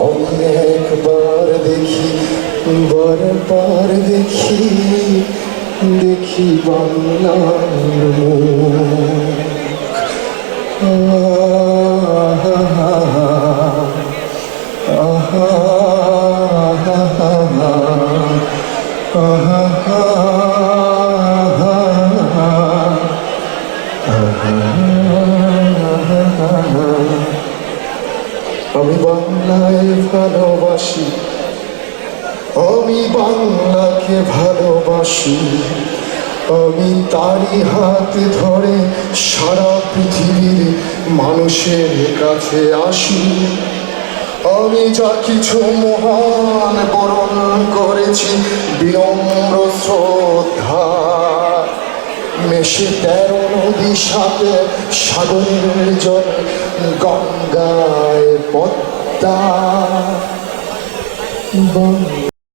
আমি একবার দেখি বারবার দেখি দেখি বাংলার মুখ। আমি বাংলায় ভালোবাসি, আমি বাংলাকে ভালোবাসি, আমি তারই হাত ধরে সারা পৃথিবীর মানুষের কাছে আসি। আমি যা কিছু মহান বরণ করেছি বিনম্র শ্রদ্ধা, মেশে 13 নদী সাথে সাগরের জল, গঙ্গায় পদ্মা।